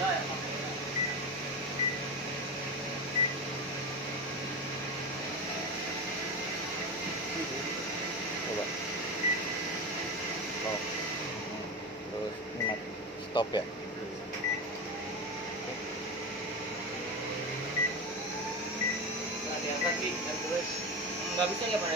Coba. Oh. Terus ini stop ya. Diangkat terus nggak bisa ya Pak.